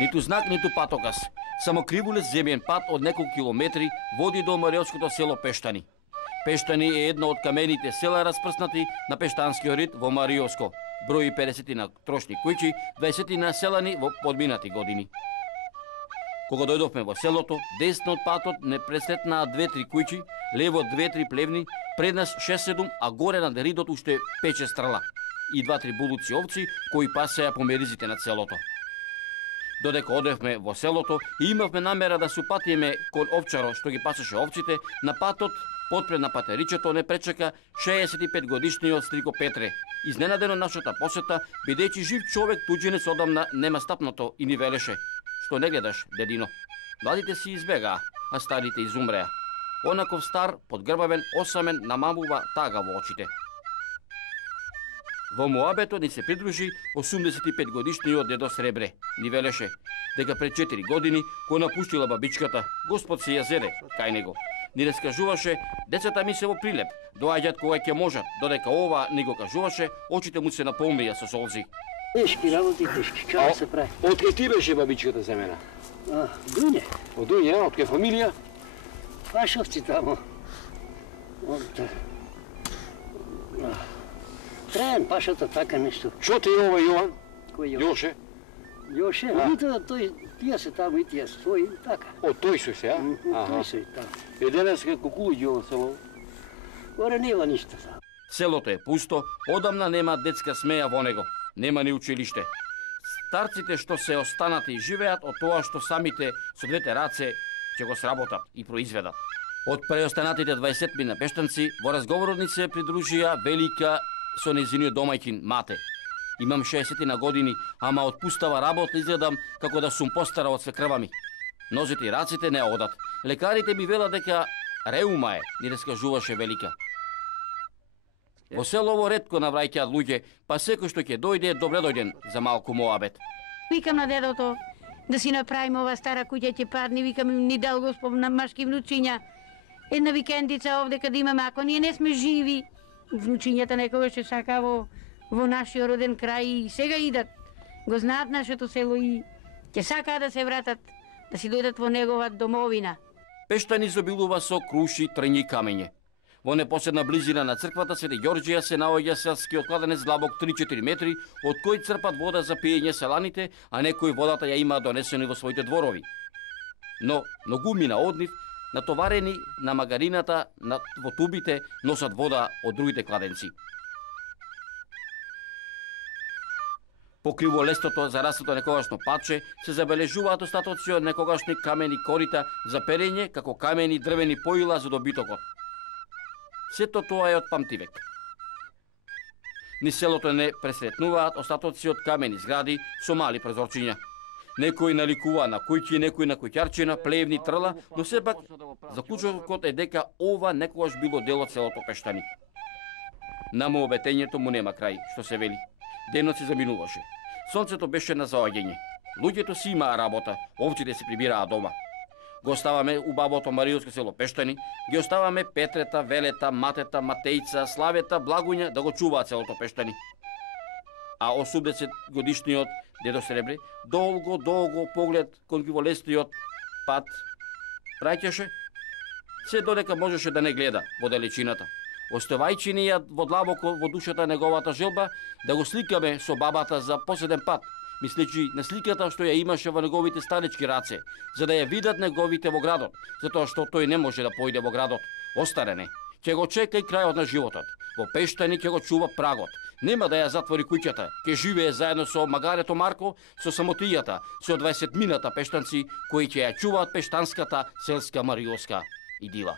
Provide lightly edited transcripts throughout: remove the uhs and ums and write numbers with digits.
Ниту знак, ниту патоказ. Само кривулец земјен пат од неколку километри води до Мариотското село Пештани. Пештани е едно од камените села распрснати на Пештанскиот рид во Мариотско. Брои 50 на трошни куќи, 20 на селани во подминати години. Кога дојдовме во селото, десно од патот не пресретнаа 2-3 куќи, лево 2-3 плевни, пред нас 6-7, а горе над ридот уште 5 страла и 2-3 булуци овци кои пасеа по меризите на селото. Додека одевме во селото и имавме намера да се упатиме кон овчаро што ги пасеше овците, на патот подпред на патеричето не пречека 65 годишниот Стрико Петре. Изненадено нашата посета, бидејќи жив човек туѓинец одамна нема стапнато и ни велеше: "Што не гледаш, дедино? Младите си избегаа, а старите изумреа." Онаков стар, подгрбавен, осамен, намамува тага во очите. Во муабето ни се придружи 85 годишниот дедо Сребре. Ни велеше дека пред 4 години, кога напуштила бабичката, Господ се ја зеде кај него. Ни раскажуваше: "Децата ми се во Прилеп, доаѓаат кога ќе можат", додека ова ни го кажуваше, очите му се наполнија со солзи. Тешки работи, тешки. Како се прави? Од кај ти беше бабичката земена? Дуње. Од Дуње, од кај фамилија? Пашовци тамо. Трајан Пашата, така нешто. Што те е ова Јован? Кој Јоше? Јоше, нито тој, тие се таму и тие своји, така. Од тој се се, а? Тој се таму. Е денес како кулуѓе ова село? Горе нема ништо таму. Селото е пусто, одамна нема детска смеја во него, нема ни училиште. Старците што се останати живеат од тоа што самите со двете раце ќе го сработат и произведат. Од преостанатите 20 на пештанци во разговорот ни се придружија Велика со незиниот домајчин Мате. Имам 60 на години, ама од пустава работа изгледам како да сум постара од свекрва ми. Нозите и раците не одат. Лекарите ми велат дека реума е, ни раскажуваше Велика. Во селово ретко навраќаат луѓе, па секој што ќе дојде, добре дојден за малку моабет. Викам на дедото да си направиме ова стара куќа ќе падне, викам ни дал Господ на машки внучиња. Една викендица овде каде имаме, ако ние не сме живи, внучињата некогаш ќе сака во нашиот роден крај и сега идат. Го знаат нашето село и ќе сакаат да се вратат, да си дојдат во негова домовина. Пештани изобилува со круши, трњи и камење. Во непосредна близина на црквата Свети Ѓорѓија се наоѓа селскиот кладенец длабок 3-4 метри, од кој црпат вода за пиење селаните, а некои водата ја има донесени во своите дворови. Но многумина од нив, натоварени на магарината во тубите, носат вода од другите кладенци. Покриво лестото зараснато некогашно патче се забележуваат остатоци од некогашни камени корита за перење, како камени дрвени поила за добитокот. Сето тоа е од памтивек. Ни селото не пресретнуваат остатоци од камени згради со мали прозорчиња. Некои наликува на куќи, некои на куќарчина, плевни, трла, но сепак заклучокот е дека ова некогаш било дел од селото Пештани. На мообетењето му нема крај, што се вели. Денот се заминуваше. Сонцето беше на заоѓање. Луѓето си имаа работа, овците се прибираа дома. Го оставаме убавото Мариотско село Пештани, ги оставаме Петрета, Велета, Матета, Матејца, Славета, Благуња да го чуваат селото Пештани. А 80 годишниот дедо Сребре долго поглед кон гиволестиот пат праќаше, се додека можеше да не гледа во далечината. Оставајќи ни ја во длабоко во душата неговата желба да го сликаме со бабата за последен пат, мислејќи на сликата што ја имаше во неговите старечки раце, за да ја видат неговите во градот, затоа што тој не може да појде во градот. Остарен е. Ќе го чека и крајот на животот. Во Пештани ќе го чува прагот. Нема да ја затвори куќата. Ќе живее заедно со магарето Марко, со самотијата, со 20-мината пештанци кои ќе ја чуваат пештанската селска мариотска идила.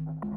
Thank you.